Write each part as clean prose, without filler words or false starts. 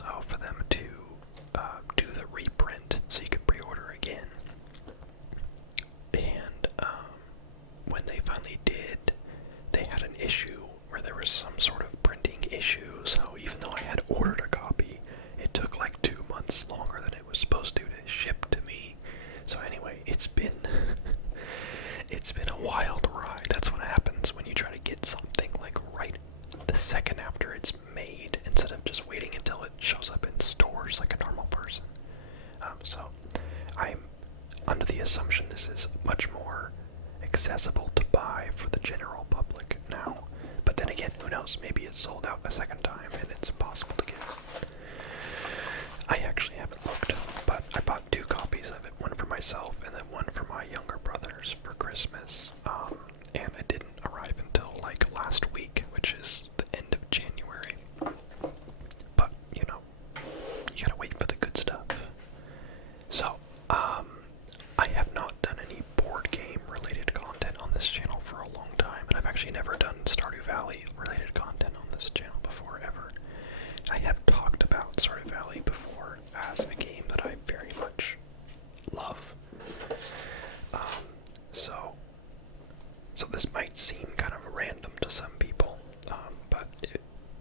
so for them to do the reprint so you could pre-order again. And when they finally did, they had an issue where there was some sort of printing issue, so even though I had ordered a copy, it took like 2 months longer than it was supposed to ship to me. So anyway, it's been it's been a wild ride. That's what happens when you try to get something like right the second after it's made, instead of just waiting until it shows up in stores like a normal person. So I'm under the assumption this is much more accessible to buy for the general public now. But then again, who knows? Maybe it's sold out a second time and it's impossible to get. I actually haven't looked, but I bought 2 copies of it, one for myself and then one for my younger brothers for Christmas. And it didn't arrive until like last week, which is the end of January. But, you know, you gotta wait for the good stuff. So, I have not done any board game related content on this channel for a long time, and I've actually never done Stardew Valley related content on this channel before, ever. I have talked about Stardew Valley before as a game that I very much love. So this might seem kind of random to some people, but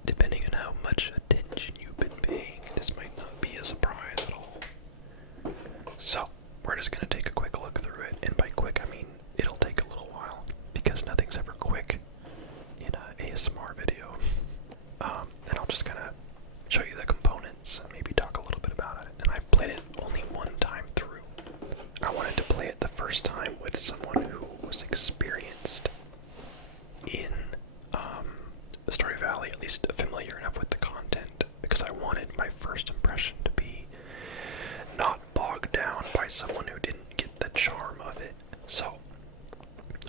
depending on how much attention you've been paying, this might not be a surprise at all. So, we're just going to take a quick look through it, and by quick I mean it'll take a little while, because nothing's ever quick in an ASMR video. And I'll just kind of show you the components and maybe talk a little bit about it. And I played it only one time through. I wanted to play it the first time with someone who was experienced in Stardew Valley, at least familiar enough with the content, because I wanted my first impression to be not bogged down by someone who didn't get the charm of it. So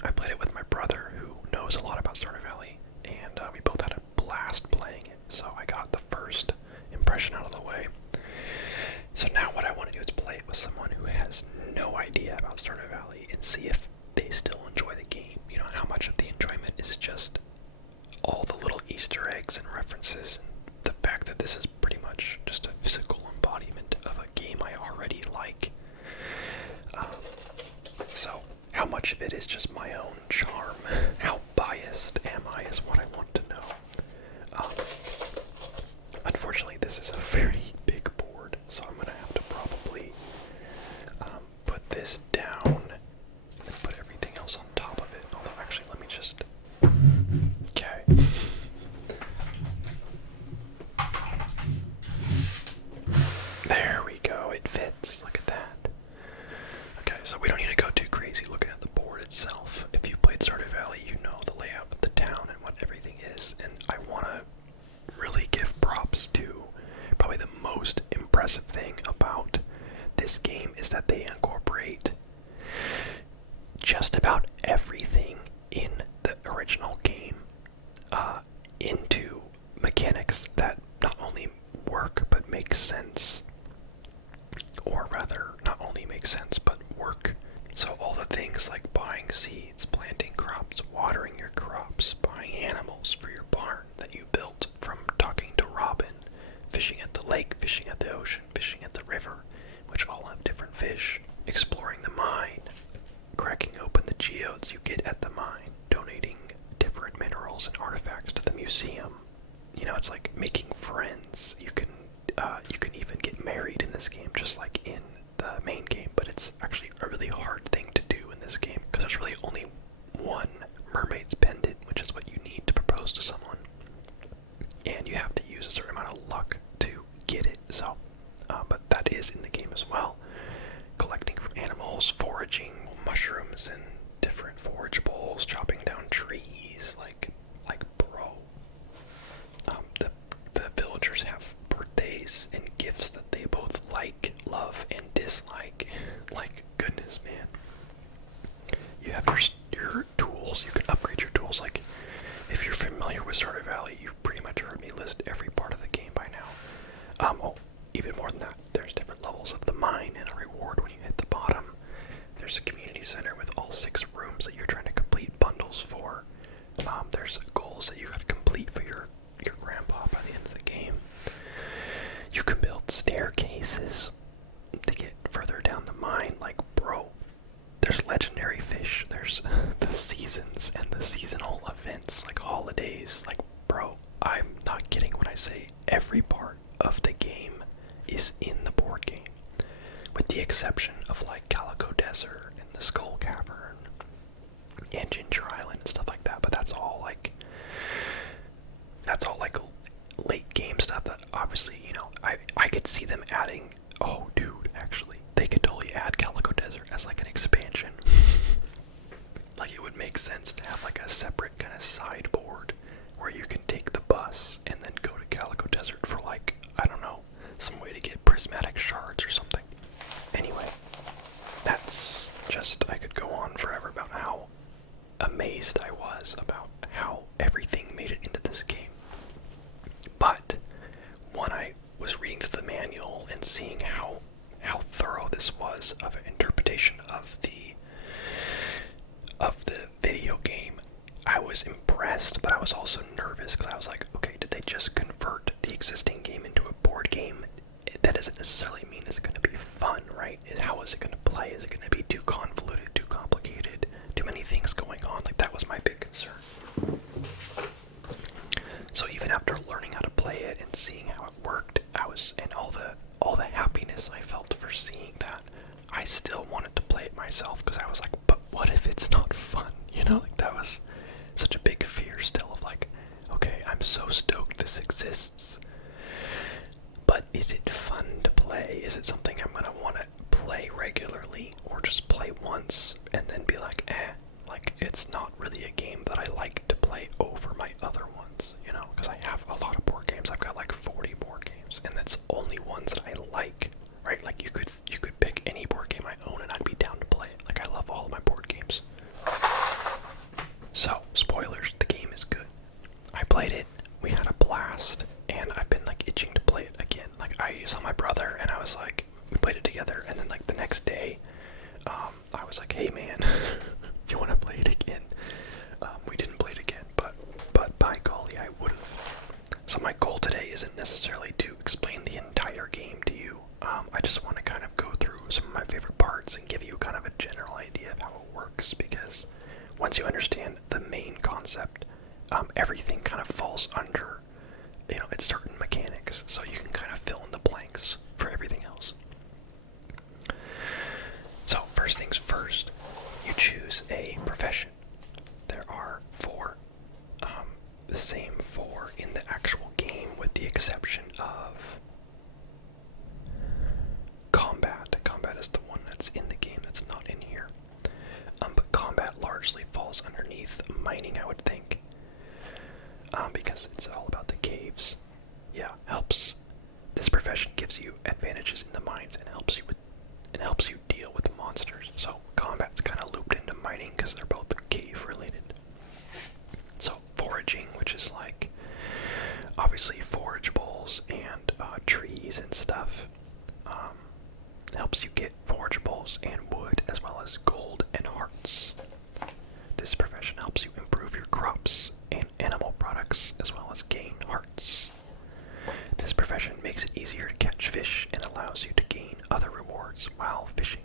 I played it with my brother, who knows a lot about Stardew Valley, and we both had a blast playing it. So I got the first impression out of the way. So now what I want to do is play it with someone who has no idea about Stardew Valley and see if they still enjoy the game. You know, how much of the enjoyment is just all the little Easter eggs and references, and the fact that this is pretty much just a physical embodiment of a game I already like. So how much of it is just my own charm? How biased am I is what I want to know. Unfortunately, this is a very big board, so I'm going to have to probably put this down and put everything else on top of it. Although, actually, let me just... Okay. There we go, it fits. Look at that. Okay, so we don't need to go too crazy looking at the board itself. If you played Stardew Valley, you know the layout of the town and what everything is, and I want to really give props to probably the most impressive thing about this game is that they incorporate just about everything in the original game into mechanics that not only work but make sense, or rather not only make sense but work. So all the things like buying seeds, planting crops, watering your crops, buying animals for your barn that you built from talking to Robin, fishing at the lake, fishing at the ocean, fishing at the river, which all have different fish, exploring the mine, cracking open the geodes you get at the mine, donating different minerals and artifacts to the museum. You know, it's like making friends. You can even get married in this game, just like in the main game, but it's actually a really hard thing to do in this game, because there's really only one mermaid's pendant, which is what you need to propose to someone, and you have to use a certain amount of luck to get it. So, but that is in the game as well. Collecting from animals, foraging mushrooms and different forage bowls, chopping down trees, like bro. The villagers have birthdays and gifts that they both like, love, and dislike. Like, goodness, man. You have your tools. You can upgrade your tools. Like, if you're familiar with Stardew Valley, you've pretty much heard me list every part of the game by now. Oh, even more than that, there's different levels of the mine and a reward when you hit the bottom. There's a community center with all 6 rooms that you're trying to complete bundles for. There's goals that you gotta complete for your grandpa by the end of the game. You places to get further down the mine. Like, bro, there's legendary fish, there's the seasons and the seasonal events, like holidays. Like, bro, I'm not kidding when I say every part of the game is in the board game, with the exception of like Calico Desert and the Skull Cavern and Ginger Island and stuff like that. But that's all like late game stuff that obviously, you know, I could see them adding. Oh dude, actually they could totally add Calico Desert as like an expansion. Like, it would make sense to have like a separate kind of sideboard where you can take the bus and then go to Calico Desert for like, I don't know, some way to get prismatic shards or something. Anyway, that's just, I could go on forever about how amazed I was about how everything made it into this game. But when I was reading through the manual and seeing how thorough this was of an interpretation of the video game, I was impressed, but I was also nervous because I was like, okay, did they just convert the existing game into a board game? That doesn't necessarily mean it's going to be fun, right? How is it going to play? Is it going to be too convoluted, too complicated, too many things going on? Like, that was my big concern. So even after learning how to play it and seeing how it worked, and all the happiness I felt for seeing that, I still wanted to play it myself because I was like, but what if it's not fun? You know, like, that was such a big fear still of like, okay, I'm so stoked this exists, but is it fun to play? Is it something I'm gonna want to play regularly, or just play once and then be like, like, it's not really a game that I like to play over my other ones, you know, because I have a lot of board games. I've got like 40 board games, and that's only ones that I like, right? Like, you could pick any board game I own and I'd be down to play it. Like, I love all of my board games. So, spoilers, the game is good. I played it, we had a blast, and I've been like itching to play it again. Like, I saw my brother and I was like, we played it together, and then like the next day, I was like, hey man, you want to play it again? We didn't play it again, but by golly, I would have. So my goal today isn't necessarily to explain the entire game to you. I just want to kind of go through some of my favorite parts and give you kind of a general idea of how it works, because once you understand the main concept, everything kind of falls under, you know, it's certain mechanics, so you can kind of fill in the blanks for everything else. So first things first, you choose a profession. There are 4, the same 4 in the actual game, with the exception of combat. Combat is the one that's in the game that's not in here. But combat largely falls underneath mining, I would think, because it's all about the caves. Yeah, helps. This profession gives you advantages in the mines and helps you deal with the monsters. So combat's kind of looped into mining because they're both cave related. So foraging, which is like obviously forageables and trees and stuff, helps you get forageables and wood, as well as gold and hearts. This profession helps you improve your crops and animal products, as well as gain hearts. This profession makes it easier to catch fish and allows you to gain other rewards while fishing.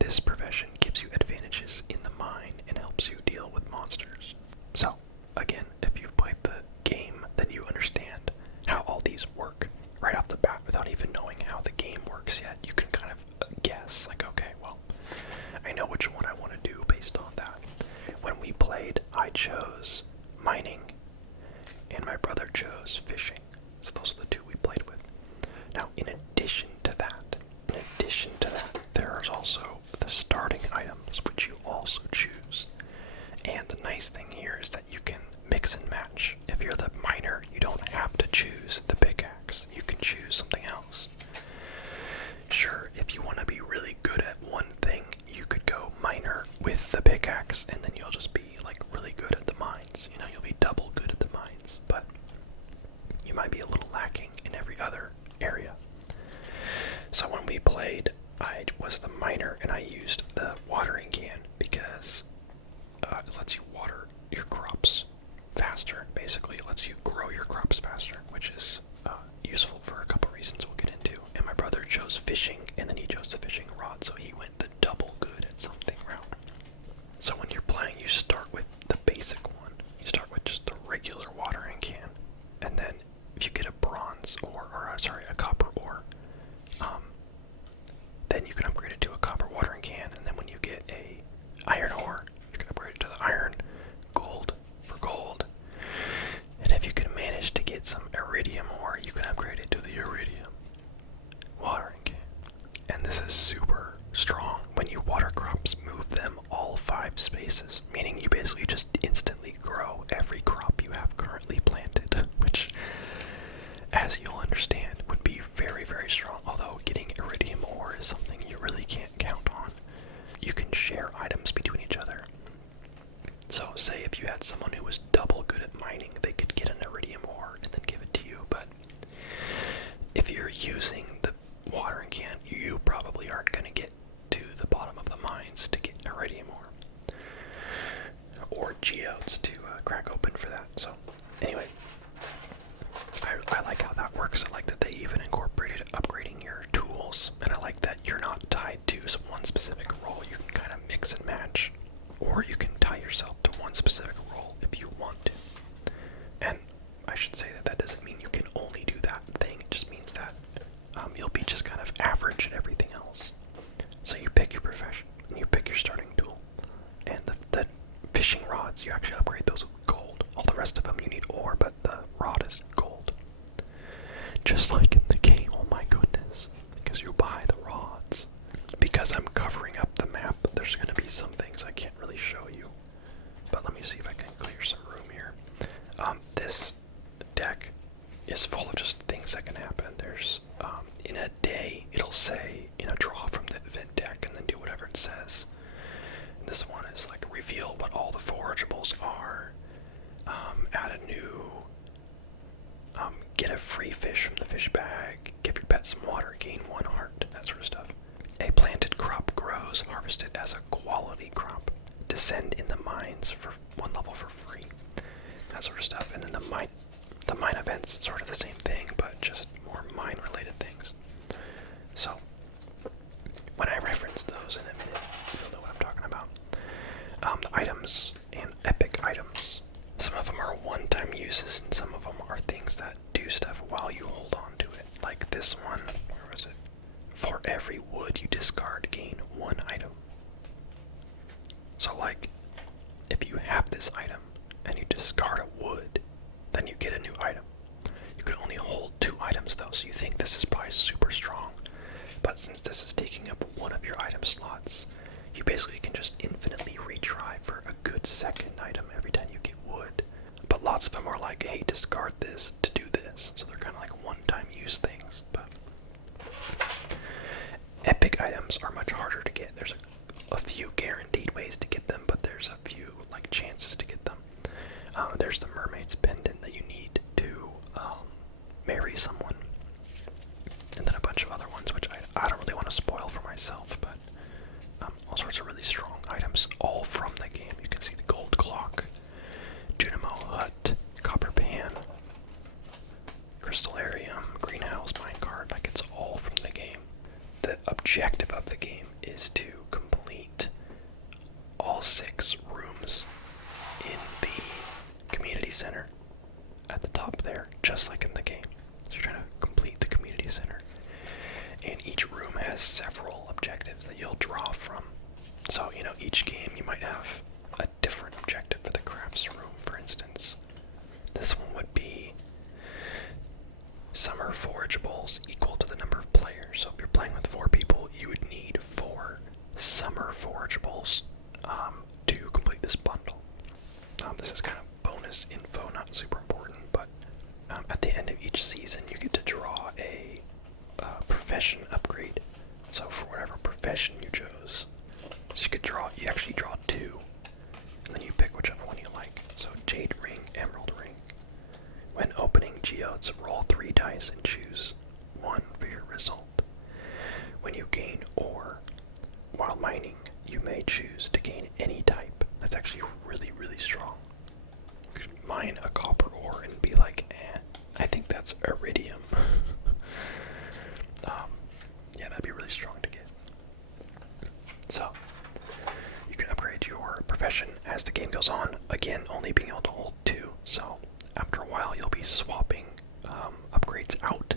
This profession gives you advantages in the mine and helps you deal with monsters. So, again, if you've played the game, then you understand how all these work right off the bat without even knowing how the game works yet. You can kind of guess, like, okay, well, I know which one I want to do based on that. When we played, I chose mining, and my brother chose fishing. So those are the 2 we played with. Now, in addition to that, there is also the starting items, which you also choose. And the nice thing here is that you can mix and match. If you're the miner, you don't have to choose the pickaxe. You can choose something else. Sure, if you want to be really good at one thing, you could go miner with the pickaxe, and then you'll just be like really good at the mines. You know, you'll be double good at the mines, but you might be a little lacking in every other area. So when we played, I was the miner, and I used the watering can because it lets you water your crops faster. Basically, it lets you grow your crops faster, which is useful for a couple reasons we'll get chose fishing, and then he chose the fishing rod, so he went the double good at something round. So when you're playing, you start with the basic one. You start with just the regular watering can, and then if you get a bronze ore, a copper ore, then you can upgrade it to a copper watering can, and then when you get a iron ore, you can upgrade it to the iron, gold for gold, and if you can manage to get some iridium ore, you can upgrade it to the iridium watering can. And this is super strong. When you water crops, move them all 5 spaces, meaning you basically just instantly grow every crop you have currently planted, which, as you'll understand, would be very, very strong. Although getting iridium ore is something you really can't count on. You can share items between each other. So say if you had someone who was double good at mining, they could get an iridium ore and then give it to you. But if you're using the watering can, you probably aren't going to get to the bottom of the mines to get iridium ore. Or geodes to crack open for that. So anyway, I like how that works. I like that they even incorporated upgrading your tools, and I like that you're not tied to one specific role. You can kind of mix and match, or you can tie yourself to one specific role if you want to. And I should say that doesn't mean you can only do that thing. It just means that you'll be just kind of average at everything else. So you pick your profession, and you pick your starting tool, and the fishing rods, you actually upgrade those with gold. All the rest of them you need ore, but the rod is gold. Just like in the game, oh my goodness, because you buy the rods. Because I'm covering up the map, there's going to be some things I can't really show you. But let me see if I can clear some room here. This deck is full of just things that can happen. There's, in a day, it'll say, draw from the event deck and then do whatever it says. And this one is like, reveal what all the forageables are, add a new, get a free fish from the fish bag, give your pet some water, gain 1 heart, that sort of stuff. A planted crop grows, harvest it as a quality crop. Descend in the mines for 1 level for free. That sort of stuff. And then the mine events, sort of the same thing, but just more mine related things. So when I reference those in a minute, you'll know what I'm talking about. The items and epic items. Some of them are one-time uses, and some of them are things that do stuff while you hold on to it. Like this one, where was it? For every wood you discard, gain 1 item. So like, if you have this item, and you discard a wood, then you get a new item. You can only hold 2 items though, so you think this is probably super strong. But since this is taking up 1 of your item slots, you basically can just infinitely retry for a good second item every time you get wood. But lots of them are like, hey, discard this to do this. So they're kind of like one-time use things. But epic items are much harder to get. There's a few guaranteed ways to get them, but there's a few like chances to get them. There's the mermaid's pendant that you need to marry someone. And then a bunch of other ones, which I don't really want to spoil for myself, but all sorts of really strong items, all from the game. You can see the gold clock, Junimo hut, copper pan, crystallarium, greenhouse, minecart, like it's all from the game. The objective of the game is to complete all 6 rooms in the community center at the top there, just like in the game. So you're trying to complete the community center. And each room has several objectives that you'll draw from. So, each game you might have a different objective for the crafts room, for instance. This one would be summer forageables equal to the number of players. So if you're playing with 4 people, you would need 4 summer forageables to complete this bundle. This is kind of bonus info, not super important, but at the end of each season, you get to draw a profession upgrade. So for whatever profession you chose, so you actually draw 2, and then you pick whichever one you like. So jade ring, emerald ring. When opening geodes, roll 3 dice and choose 1 for your result. When you gain ore while mining, you may choose to gain any type. That's actually really, really strong. You could mine a copper ore and be like, I think that's iridium. really strong to get. So, you can upgrade your profession as the game goes on. Again, only being able to hold 2, so after a while you'll be swapping upgrades out.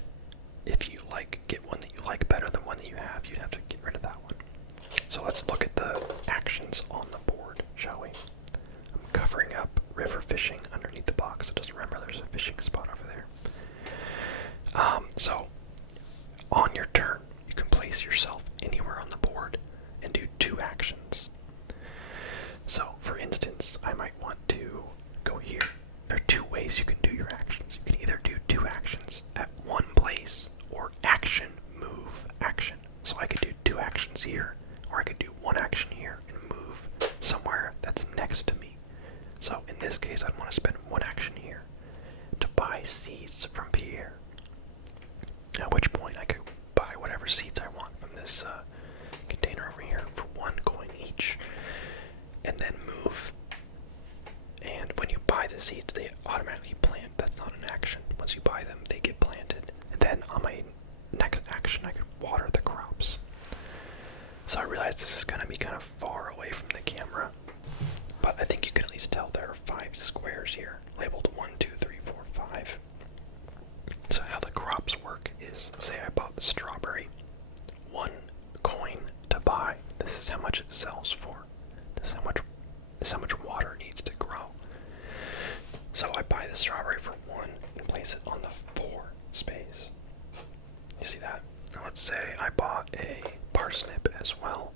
If you get one that you like better than one that you have, you'd have to get rid of that one. So let's look at the actions on the board, shall we? I'm covering up river fishing underneath the box, so just remember there's a fishing spot over there. So, on your turn, you can place yourself anywhere on the board and do 2 actions. So, for instance, I might want to go here. There are 2 ways you can do your actions. You can either do 2 actions at one place, or action, move, action. So I could do 2 actions here, or I could do 1 action here and move somewhere that's next to me. So in this case, I'd want to spend 1 action here to buy seeds from Pierre. At which point I could buy whatever seeds I want from this container over here for 1 coin each, and then move. And when you buy the seeds, they automatically plant. That's not an action. Once you buy them, they get planted. And then on my next action, I could water the crops. So I realize this is going to be kind of far away from the camera, but I think you can at least tell there are 5 squares here, labeled 1, 2, 3, 4, 5. So how the crops work is, say I bought the strawberry, 1 coin to buy. This is how much it sells for. This is how much water it needs to grow. So I buy the strawberry for 1 and place it on the 4 space. You see that? Now let's say I bought a parsnip as well.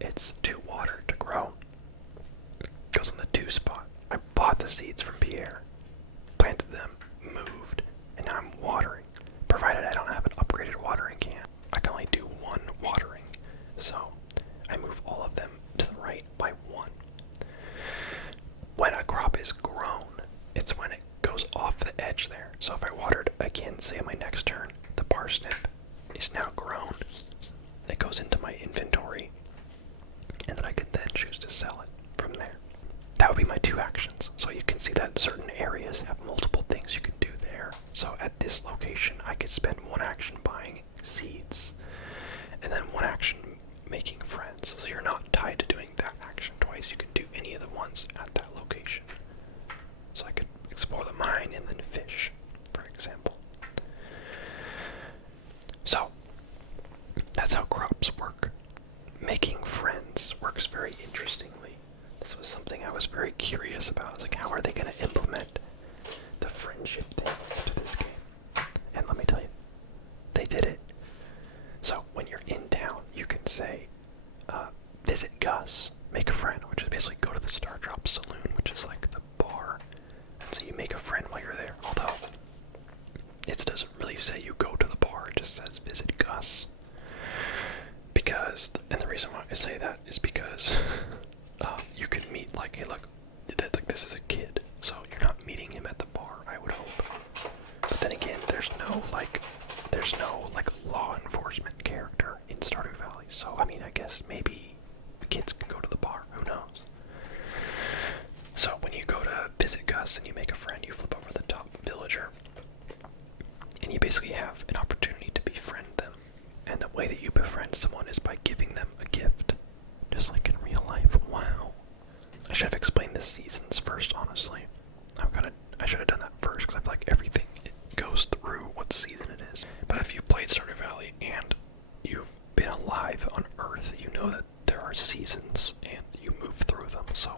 It's 2 water to grow. Goes on the 2 spot. I bought the seeds from Pierre, planted them, moved, and now I'm watering. Provided I don't have an upgraded watering can, I can only do 1 watering. So I move all of them to the right by 1. When a crop is grown, it's when it goes off the edge there. So if I watered again, say on my next turn, the parsnip is now grown. It goes into my inventory, and then I could then choose to sell it from there. That would be my 2 actions. So you can see that certain areas have multiple things you can do there. So at this location, I could spend 1 action buying seeds, and then 1 action making friends. So you're not tied to doing that action twice. You can do any of the ones at that location. So I could explore the mine and then fish, for example. So that's how crops work. Making friends works very interestingly. This was something I was very curious about. I was like, how are they going to implement the friendship thing to this game? And let me tell you, they did it. So when you're in town, you can say, visit Gus, make a friend, which is basically go to the Star Drop Saloon, which is like the bar. And so you make a friend while you're there. Although, it doesn't really say you go to the bar, it just says visit Gus. Because, and the reason why I say that is because you can meet, hey look, this is a kid, so you're not meeting him at the bar, I would hope. But then again, there's no law enforcement character in Stardew Valley, so I mean, I guess maybe kids can go to the bar, who knows? So when you go to visit Gus and you make a friend, you flip over the top villager, and you basically have an opportunity to befriend them. And the way that you befriend someone is by giving them a gift, just like in real life. Wow. I should have explained the seasons first, honestly. I should have done that first, because I feel like everything goes through what season it is. But if you've played Stardew Valley and you've been alive on Earth, you know that there are seasons and you move through them. So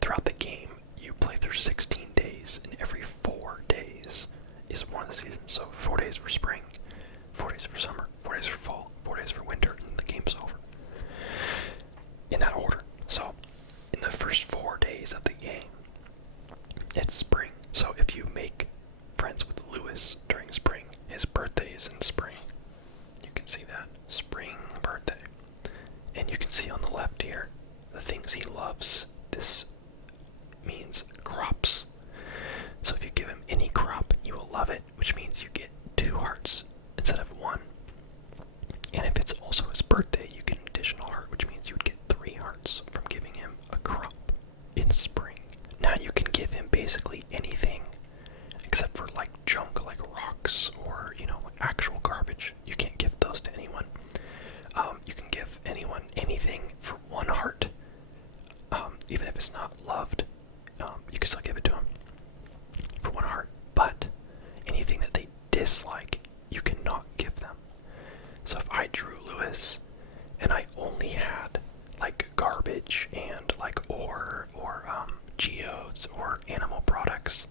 throughout the game, you play through 16 days, and every 4 days is one of the seasons. So 4 days for spring, 4 days for summer, 4 days for fall, 4 days for winter, and the game's over. In that order. So in the first 4 days of the game, it's spring. So if you make friends with Lewis during spring, his birthday is in spring. You can see that. Spring birthday. And you can see on the left here, the things he loves. This means crops. So if you give him any crop, you will love it, which means you get 2 hearts instead of 1. And if it's also his birthday, you get an additional heart, which means you would get 3 hearts from giving him a crop in spring. Now you can give him basically anything except for junk like rocks or, actual garbage. You can't give the those to anyone. You can give anyone anything for 1 heart, even if it's not loved. You can still give it to them for 1 heart, but anything that they dislike, you cannot give them. So if I drew Lewis and I only had like garbage and like ore or geodes or animal products,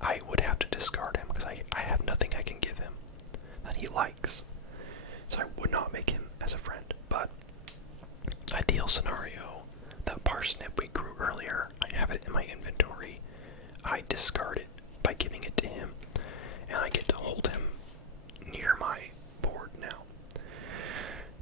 I would have to discard him because I have nothing I can give him that he likes. So I would not make him as a friend. But ideal scenario, that parsnip we grew earlier, I have it in my inventory. I discard it by giving it to him, and I get to hold him near my board now.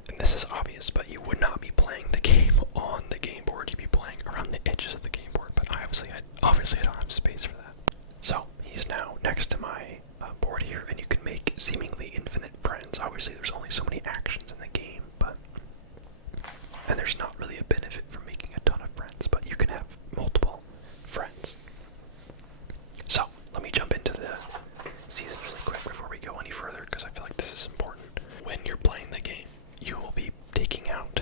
And this is obvious, but you would not be playing the game on the game board. You'd be playing around the edges of the game board, but obviously I don't have space for that. So he's now next to my board here, and you can make seemingly infinite friends. Obviously there's only so many actions in the game, and there's not really a benefit from making a ton of friends, but you can have multiple friends. So let me jump into the seasons really quick before we go any further, because I feel like this is important. When you're playing the game, you will be taking out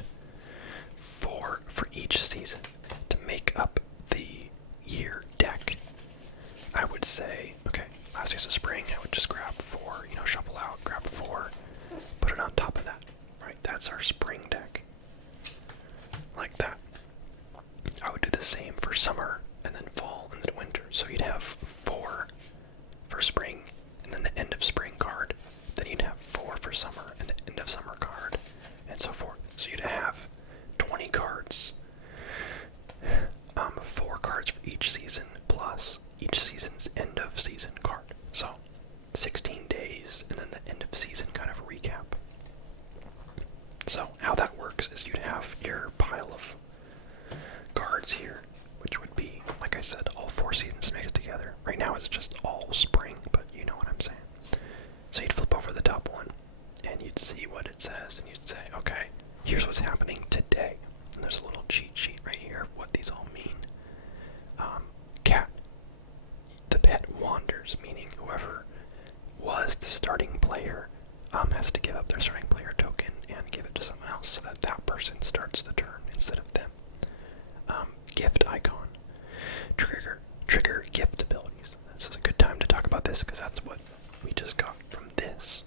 4 for each season to make up the year deck. I would say, okay, last season of spring, I would just grab 4, shuffle out, grab 4, put it on top of that, right? That's our spring deck. Like that. I would do the same for summer, and then fall, and then winter. So you'd have 4 for spring, and then the end of spring card. Then you'd have 4 for summer, and the end of summer card, and so forth. So you'd have 20 cards. 4 cards for each season, plus each season's end of season card. So 16 days, and then the end of season kind of recap. So how that works is you'd have your pile of cards here, which would be, like I said, all 4 seasons mixed together. Right now it's just all spring, but you know what I'm saying. So you'd flip over the top one, and you'd see what it says, and you'd say, okay, here's what's happening today. And there's a little cheat sheet right here of what these all mean. Cat, the pet wanders, meaning whoever was the starting player has to give up their starting player token and give it to someone else so that that person starts the turn instead of them. Gift icon. Trigger gift abilities. This is a good time to talk about this because that's what we just got from this.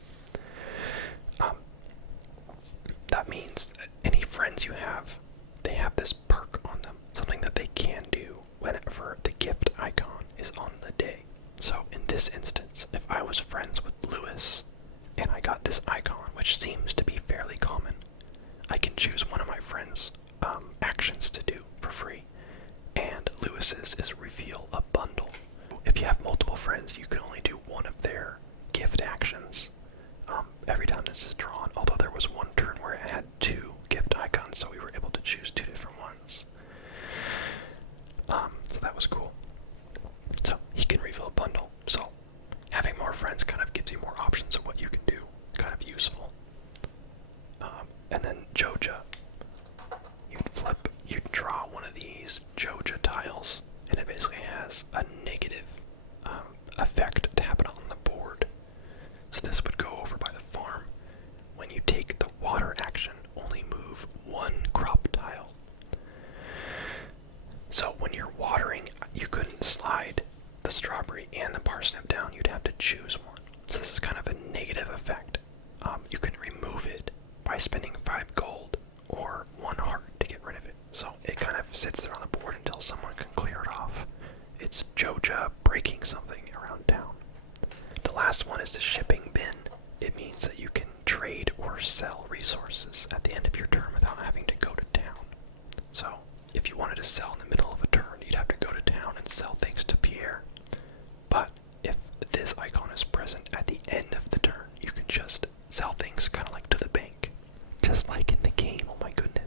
That means that any friends you have, they have this perk on them, something that they can do whenever the gift icon is on the day. So in this instance, if I was friends with Lewis and I got this icon, which seems to be fairly common, I can choose one of my friends' actions to do for free. And Lewis's is reveal a bundle. If you have multiple friends, you can only do one of their gift actions every time this is drawn, although there was one turn where it had 2 gift icons, so we were able to choose 2 different ones. So that was cool. So he can reveal a bundle. So having more friends kind of gives you more options of what you can do. Kind of useful. And then Joja. You'd draw one of these Joja tiles, and it basically has a negative effect to happen on the board. So this would go over by the farm. When you take the water action, only move 1 crop tile. So when you're watering, you couldn't slide the strawberry and the parsnip down. You'd have to choose one. So this is kind of a negative effect. You can remove it by spending 5 gold or 1 heart to get rid of it. So it kind of sits there on the board until someone can clear it off. It's Joja breaking something around town. The last one is the shipping bin. It means that you can trade or sell resources at the end of your turn without having to go to town. So if you wanted to sell in the middle of a turn, you'd have to go to town and sell things to Pierre. But if this icon is present at the end of the turn, you can just sell things kind of like to the bank. Just like in the game, oh my goodness.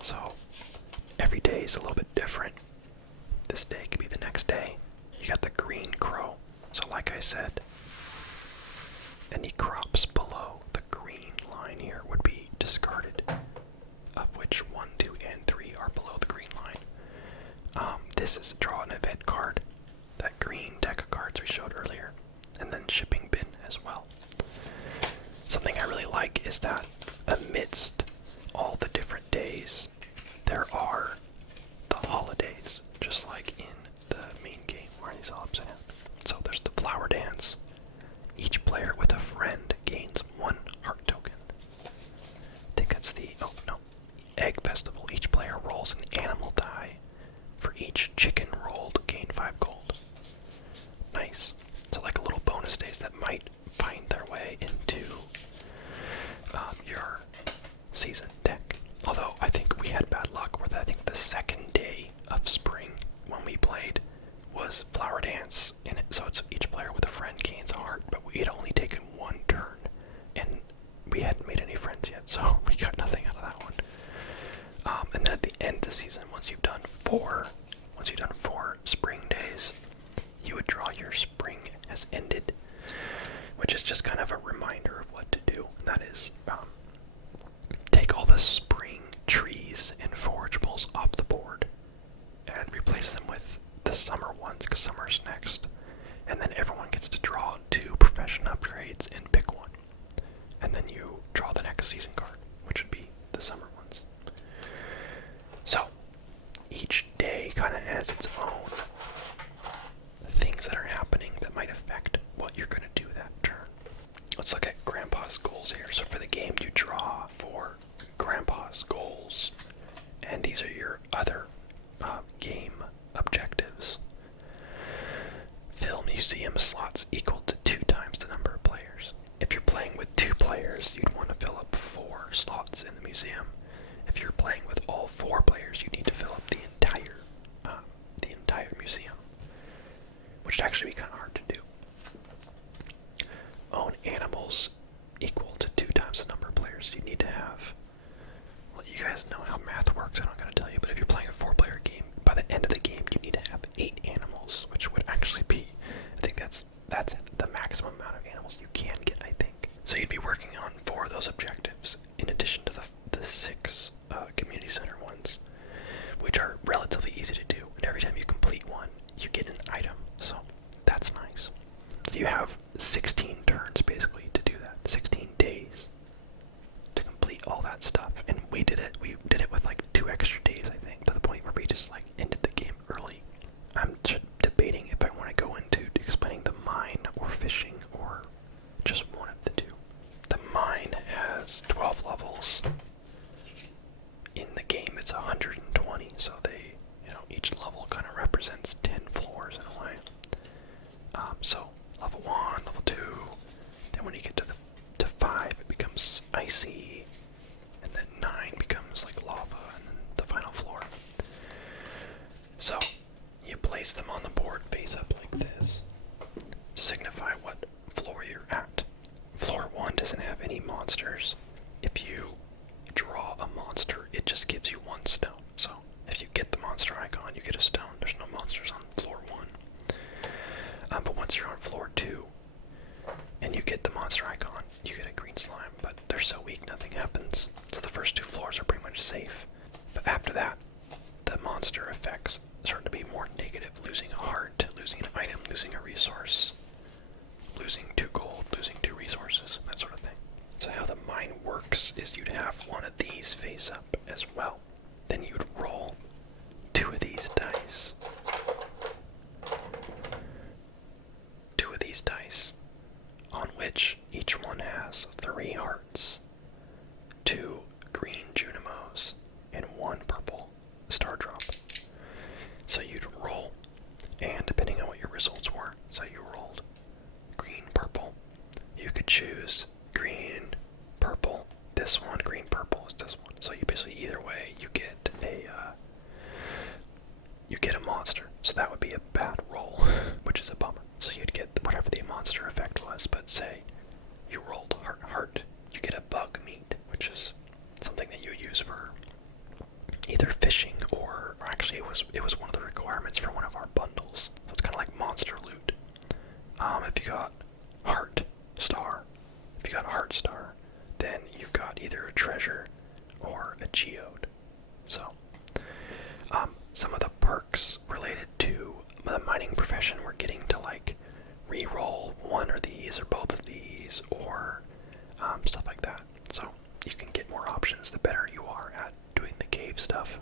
So every day is a little bit different. This day could be the next day. You got the green crow. So like I said, any crops below the green line here would be discarded, of which 1, 2, and 3 are below the green line. This is draw an event card, that green deck of cards we showed earlier, and then shipping bin as well. Something I really like is that amidst all the different days, there are the holidays, just like in the main game. Why are these all upside down? So there's the flower dance. Each player with a friend gains 1 heart token. I think that's the, oh no, egg festival. Each player rolls an animal die. For each chicken rolled, gain 5 gold. Nice. So like little bonus days that might find their way into your season deck. Although I think we had bad luck with, I think the second day of spring when we played was flower dance in it. So it's each player with a friend gains a heart, but we had only taken 1 turn and we hadn't made any friends yet, so we got nothing out of that one. And then at the end of the season, once you've done 4 spring days, you would draw your spring has ended, which is just kind of a reminder of what to do. And that is take all the spring trees and forageables off the board and replace them with the summer ones, because summer's next. And then everyone gets to draw 2 profession upgrades and pick one. And then you draw the next season card, which would be the summer ones. So, each day kind of has its own things that are happening that might affect what you're going to do that turn. Let's look at Grandpa's goals here. So for the game, you draw for Grandpa's goals, and these are your other game objectives. Fill museum slots equal to 2 times the number of players. If you're playing with 2 players, you'd want to fill up 4 slots in the museum. If you're playing with all 4 players, you need to fill up the entire museum, which would actually be kind of hard to do. Own animals equal to 2 times the number of players. You need to have, well, you guys know how math works, I'm not going to tell you, but if you're playing a 4-player game, by the end of the game, you need to have 8 animals, which would actually be, I think that's the maximum amount of animals you can get, I think. So you'd be working on 4 of those objectives, in addition to the 6 community center ones, which are relatively easy to do. And every time you complete one, you get an item, so that's nice. So you have 16 turns basically to do that, 16 days to complete all that stuff. And we did it with like 2 extra days, I think, to the point where we just like ended the game early. I'm debating if I want to go into explaining the mine or fishing or just one of the 2. The mine has 12 levels. In the game, it's 120, so they, each level kind of represents 10 floors in a way. So level 1, level 2, then when you get to 5, it becomes icy, and then 9 becomes like lava, and then the final floor. So you place them on the board face up like this, signify what floor you're at. Floor 1 doesn't have any monsters. If you draw a monster, it just gives you 1 stone. So if you get the monster icon, you get a stone. There's no monsters on floor 1. But once you're on floor 2 and you get the monster icon, you get a green slime, but they're so weak nothing happens. So the first 2 floors are pretty much safe. But after that, the monster effects start to be more negative, losing a heart, losing an item, losing a resource, losing 2 gold, losing 2 resources, that sort of thing. So how the mine works is you'd have one of these face up as well. Then you'd roll 2 of these dice. 2 of these dice, on which each one has 3 hearts, 2 green Junimos, and 1 purple star drop. So you'd roll, and depending on what your results were, so you rolled green, purple, you could choose green, purple, this one, green, purple is this one. So you basically, either way, you get a monster. So that would be a bad roll, which is a bummer. So you'd get whatever the monster effect was, but say you rolled heart, you get a bug meat, which is something that you use for either fishing or actually it was one of the requirements for one of our bundles. So it's kind of like monster loot. If you got heart star, then you've got either a treasure or a geode. So some of the perks related to the mining profession were getting to like re-roll one or these or both of these, or stuff like that. So you can get more options the better you are at doing the cave stuff.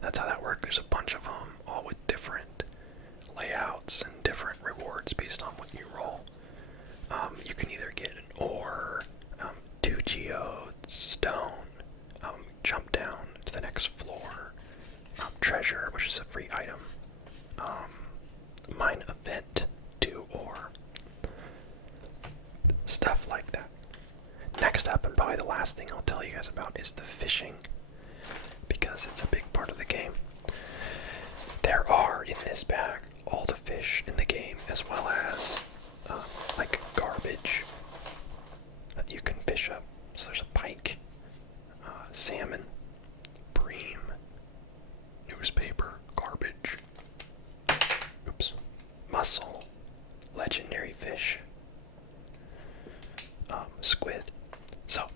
That's how that works. There's a bunch of them, all with different layouts and different rewards based on what you roll. You can either get an ore, 2 geodes, stone, jump down to the next floor, treasure, which is a free item, mine event, 2 ore, stuff like that. Next up, and probably the last thing I'll tell you guys about, is the fishing, because it's a big part of the game. There are, in this bag, all the fish in the game, as well as like garbage that you can fish up. So there's a pike, salmon, bream, newspaper, garbage, mussel, legendary fish, squid. So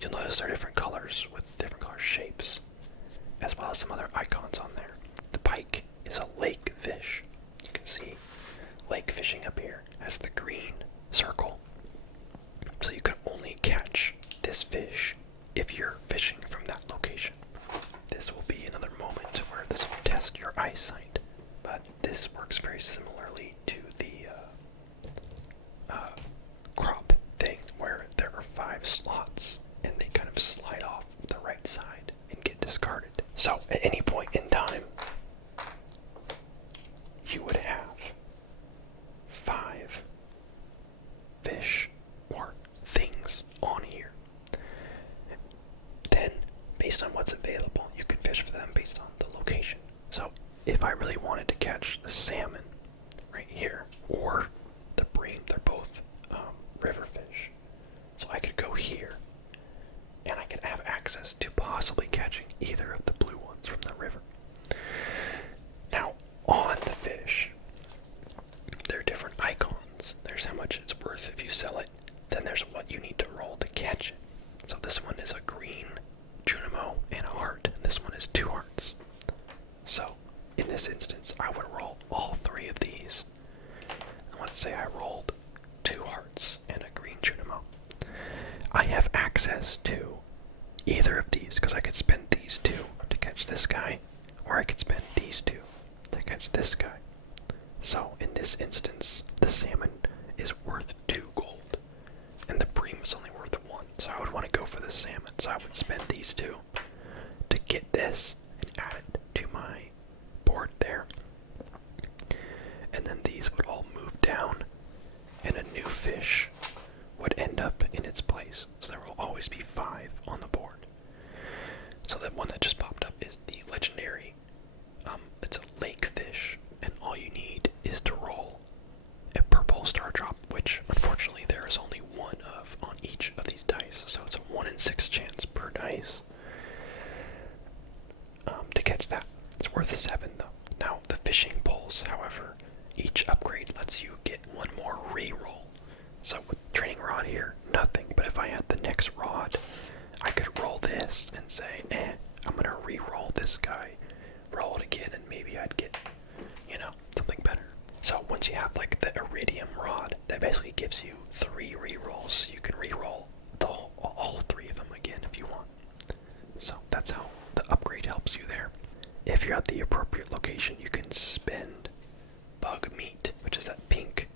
you'll notice there are different colors with different color shapes, as well as some other icons on there. The pike is a lake fish. You can see lake fishing up here has the green circle. So you can only catch this fish if you're fishing from that location. This will be another moment where this will test your eyesight, but this works very similarly to the crop thing, where there are 5 slots and they kind of slide off the right side and get discarded. So at any point in time, you would have 5 fish or things on here. Then, based on what's available, you can fish for them based on the location. So, if I really wanted to catch the salmon right here, or the bream, they're both river fish. So I could go here, and I could have access to possibly catching either of the blue ones from the river. Now, on the fish, there are different icons. There's how much it's worth if you sell it. Then there's what you need to roll to catch it. So this one is a green Junimo and a heart, and this one is 2 hearts. So, in this instance, I would roll all 3 of these. And let's say I rolled 2 hearts and a green Junimo. I have access to either of these, because I could spend these 2 to catch this guy, or I could spend these 2 to catch this guy. So, in this instance, the salmon is worth 2 gold, and the bream is only worth 1. So I would want to go for the salmon. So I would spend these 2 to get this and add it to my board there. And then these would all move down, and a new fish would end up in its place. So there will always be 5 on the board. So that one that just popped up is the legendary. It's a lake fish, and all you need is to roll a purple star drop, which unfortunately there is only 1 of on each of these dice. So it's a 1 in 6 chance per dice to catch that. It's worth 7 though. Now the fishing poles, however, each upgrade lets you get 1 more re-roll. So with training rod here, nothing. But if I had the next rod, I could roll this and say, I'm gonna re-roll this guy, roll it again, and maybe I'd get, something better. So once you have like the iridium rod, that basically gives you 3 re-rolls. You can re-roll all 3 of them again if you want. So that's how the upgrade helps you there. If you're at the appropriate location, you can spend bug meat, which is that pink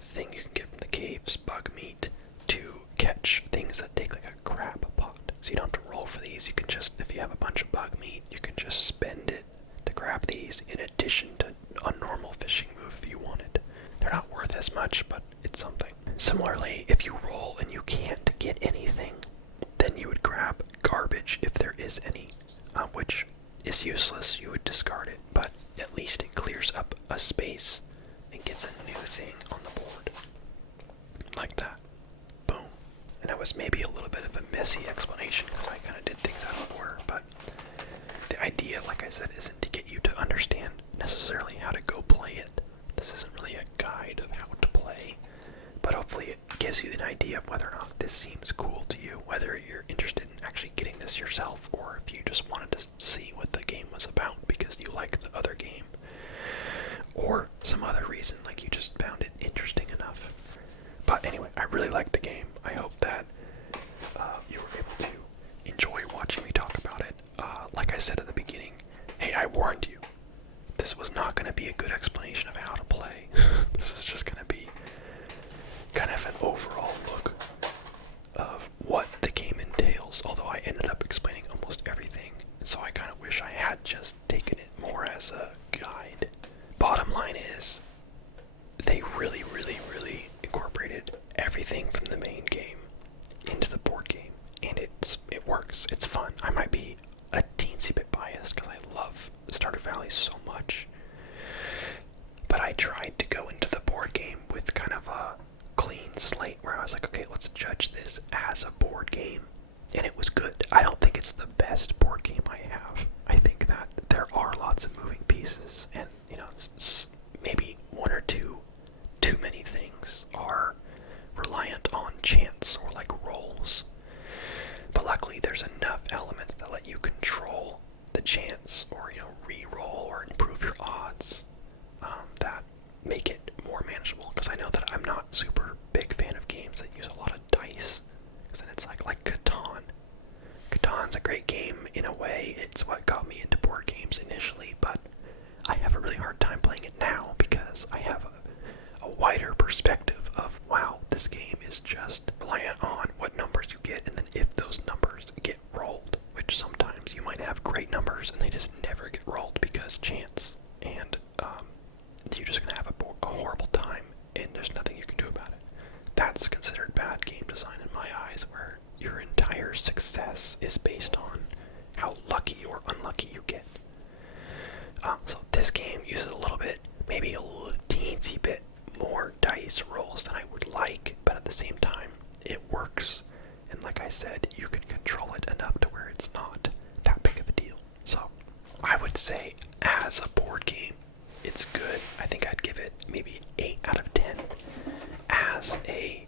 thing you can get from the caves, bug meat, to catch things that take like a crab pot. So you don't have to roll for these. You can just, if you have a bunch of bug meat, you can just spend it to grab these in addition to a normal fishing move if you wanted. They're not worth as much, but it's something. Similarly, if you roll and you can't get anything, then you would grab garbage if there is any, which is useless. You would discard it, but at least it clears up a space and gets a new thing on the board. Like that. Boom. And that was maybe a little bit of a messy explanation because I kind of did things out of order, but the idea, like I said, isn't to get you to understand necessarily how to go play it. This isn't really a guide of how to play, but hopefully it gives you an idea of whether or not this seems cool to you, whether you're interested in actually getting this yourself, or if you just wanted to see what the game was about because you like the other game, or some other reason, like you just found it interesting enough. But anyway, I really be a good explanation of how to play. This is just gonna be kind of an overall look of what the game entails, although I ended up explaining almost everything, so I kind of wish I had just taken it more as a guide. Bottom line is, they really, really, really incorporated everything from the main game into the board game, and it works. It's fun. I might be a teensy bit biased because I love Stardew Valley so much, but I tried to go into the board game with kind of a clean slate where I was like, okay, let's judge this as a board game, and it was good. I don't think it's the best board game I have. I think that there are lots of moving pieces, and maybe one or two too many things are reliant on chance or like rolls. But luckily there's enough elements that let you control the chance or re-roll or improve your odds that make it more manageable. Because I know that I'm not super big fan of games that use a lot of dice, because then it's like Catan. Catan's a great game in a way. It's what got me into board games initially, but I have a really hard time playing it now because I have a wider perspective of, wow, this game is just reliant on what numbers you get, and then if those numbers get rolled, which sometimes you might have great numbers and they just never get rolled because chance, and you're just going to have a horrible time and there's nothing you can do about it. That's considered bad game design in my eyes, where your entire success is based on how lucky or unlucky you get. So this game uses a little bit, maybe a little teensy bit more dice rolls than I would like, but at the same time, it works. And like I said, you can control it enough to where it's not that big of a deal. So I would say as a board game, it's good. I think I'd give it maybe 8 out of 10. As a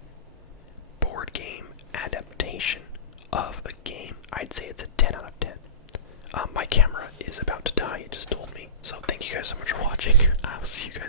board game adaptation of a game, I'd say it's a 10 out of 10. My camera is about to die, it just told me. So thank you guys so much for watching. I'll see you guys